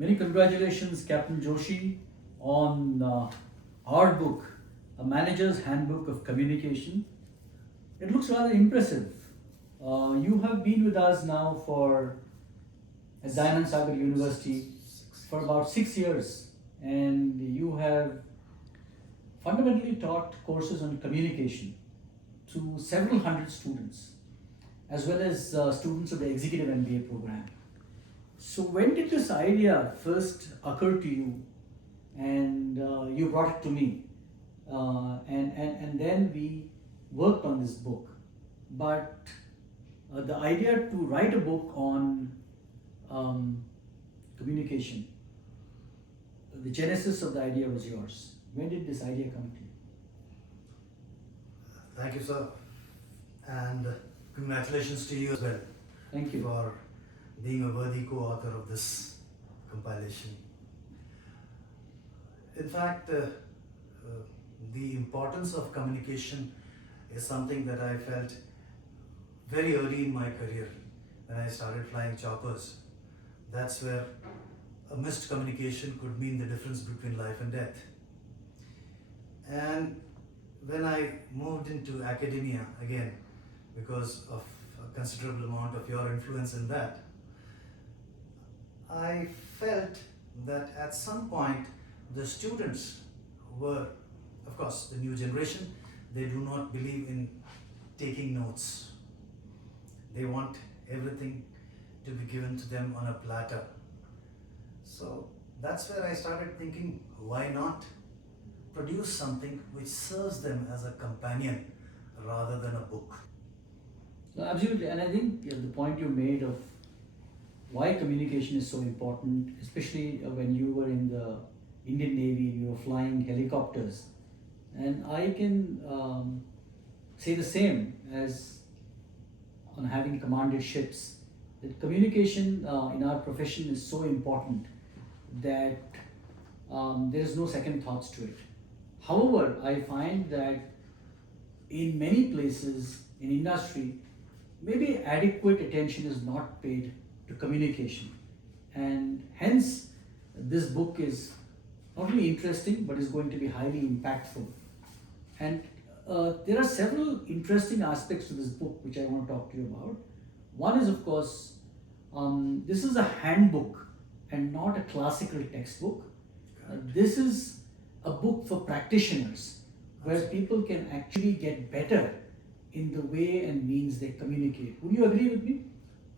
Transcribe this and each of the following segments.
Many congratulations, Captain Joshi, on our book, A Manager's Handbook of Communication. It looks rather impressive. You have been with us now at Dayanand Sagar University for about 6 years, and you have fundamentally taught courses on communication to several hundred students, as well as students of the Executive MBA program. So, when did this idea first occur to you? And you brought it to me, and then we worked on this book. But the idea to write a book on communication, the genesis of the idea was yours. When did this idea come to you? Thank you, sir. And congratulations to you as well. Thank you. For being a worthy co-author of this compilation. In fact, the importance of communication is something that I felt very early in my career when I started flying choppers. That's where a missed communication could mean the difference between life and death. And when I moved into academia again, because of a considerable amount of your influence in that, I felt that at some point the students were, of course, the new generation, they do not believe in taking notes. They want everything to be given to them on a platter. So that's where I started thinking, why not produce something which serves them as a companion rather than a book? No, absolutely, and I think the point you made of why communication is so important, especially when you were in the Indian Navy, you were flying helicopters, and I can say the same as on having commanded ships. That communication in our profession is so important that there is no second thoughts to it. However, I find that in many places in industry, maybe adequate attention is not paid to communication, and hence this book is not only interesting but is going to be highly impactful. And there are several interesting aspects to this book which I want to talk to you about. One is, of course, this is a handbook and not a classical textbook. This is a book for practitioners where people can actually get better in the way and means they communicate. Would you agree with me?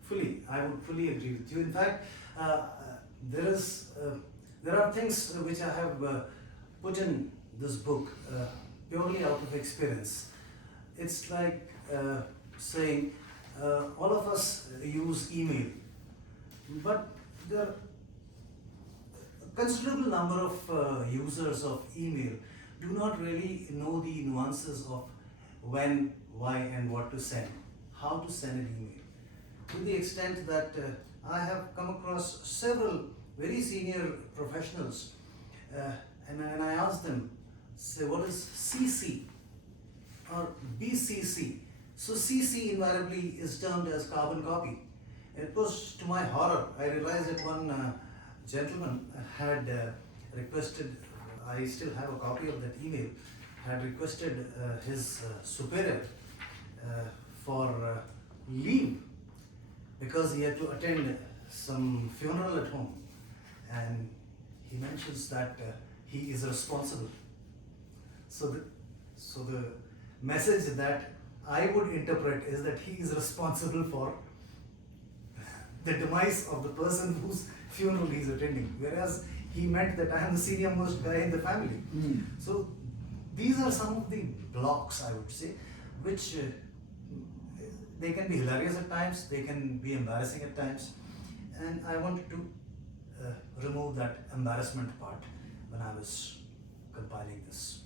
Fully, I would fully agree with you. In fact, there are things which I have put in this book purely out of experience. It's like saying all of us use email, but there are a considerable number of users of email do not really know the nuances of when, why, and what to send, how to send an email. To the extent that I have come across several very senior professionals, and when I ask them, say, what is CC or BCC? So CC invariably is termed as carbon copy. And it was to my horror, I realized that one gentleman had requested, I still have a copy of that email, had requested his superior for leave because he had to attend some funeral at home, and he mentions that he is responsible. So the message that I would interpret is that he is responsible for the demise of the person whose funeral he is attending, whereas he meant that I am the senior most guy in the family. So these are some of the blocks, I would say, which they can be hilarious at times, they can be embarrassing at times, and I wanted to remove that embarrassment part when I was compiling this.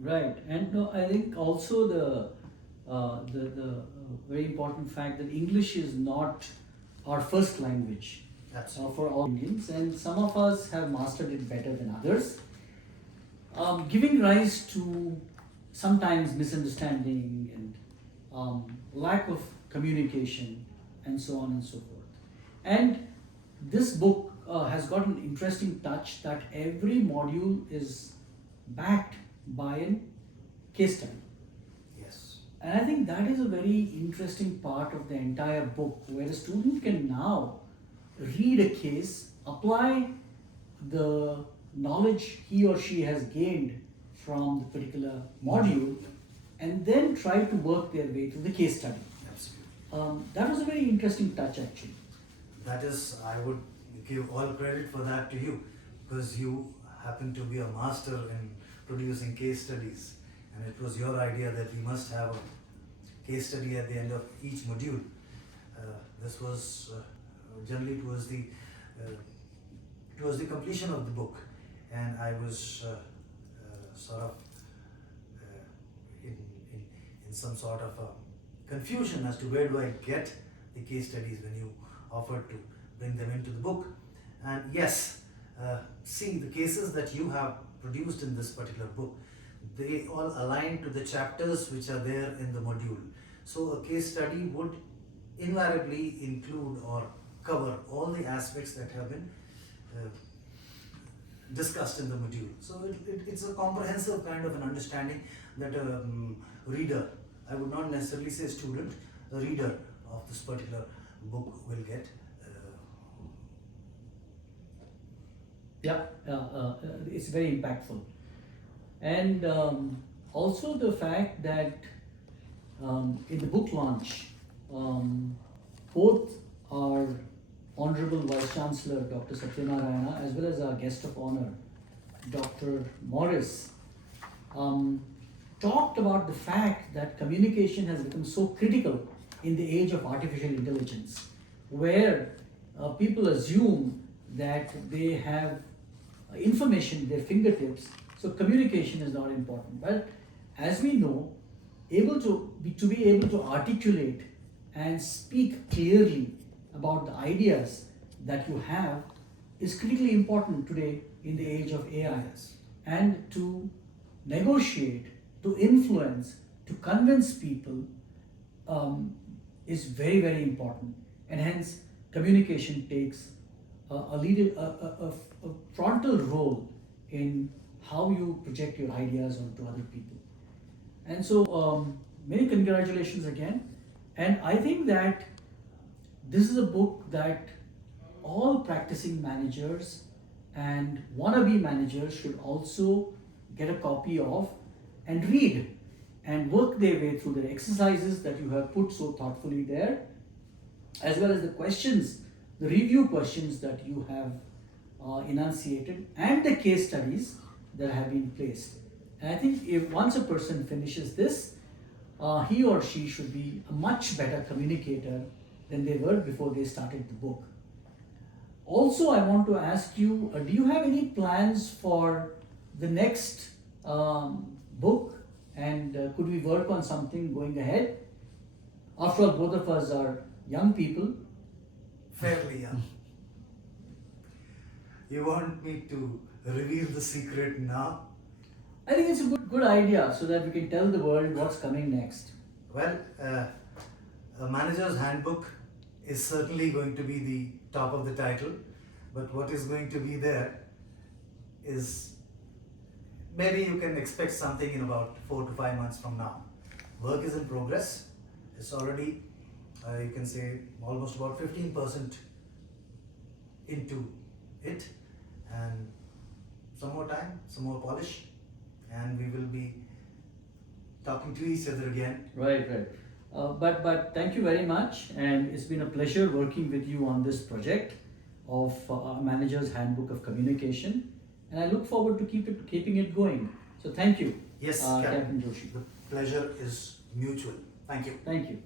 Right, and no, I think also the very important fact that English is not our first language for all Indians, and some of us have mastered it better than others, giving rise to sometimes misunderstanding and lack of communication and so on and so forth. And this book has got an interesting touch that every module is backed by a case study. Yes. And I think that is a very interesting part of the entire book, where a student can now read a case, apply the knowledge he or she has gained from the particular module, and then try to work their way through the case study. Absolutely. That was a very interesting touch, actually. That is, I would give all credit for that to you, because you happen to be a master in producing case studies, and it was your idea that we must have a case study at the end of each module. This was generally towards the completion of the book, and I was sort of in some sort of a confusion as to where do I get the case studies when you offered to bring them into the book. And yes, see, the cases that you have produced in this particular book, they all align to the chapters which are there in the module. So a case study would invariably include or cover all the aspects that have been discussed in the module. So it's a comprehensive kind of an understanding that a reader, I would not necessarily say student, a reader of this particular book will get. Yeah, it's very impactful. And also the fact that in the book launch, both our Honorable Vice Chancellor Dr. Satyanarayana, as well as our guest of honor, Dr. Morris, talked about the fact that communication has become so critical in the age of artificial intelligence, where people assume that they have information at their fingertips, so communication is not important. But as we know, be able to articulate and speak clearly about the ideas that you have is critically important today in the age of AI. And to negotiate, to influence, to convince people is very, very important. And hence, communication takes a frontal role in how you project your ideas onto other people. And so, many congratulations again. And I think that this is a book that all practicing managers and wannabe managers should also get a copy of and read and work their way through the exercises that you have put so thoughtfully there, as well as the questions, the review questions that you have enunciated, and the case studies that have been placed. And I think if once a person finishes this, he or she should be a much better communicator than they were before they started the book. Also, I want to ask you, do you have any plans for the next book, and could we work on something going ahead? After all, both of us are young people. Fairly young. You want me to reveal the secret now? I think it's a good idea, so that we can tell the world what's coming next. Well, a manager's handbook is certainly going to be the top of the title, but what is going to be there is, maybe you can expect something in about 4 to 5 months from now. Work is in progress. It's already, you can say, almost about 15% into it, and some more time, some more polish, and we will be talking to each other again. Right. But thank you very much, and it's been a pleasure working with you on this project of Manager's Handbook of Communication, and I look forward to keeping it going. So thank you. Yes, Captain Joshi. The pleasure is mutual. Thank you. Thank you.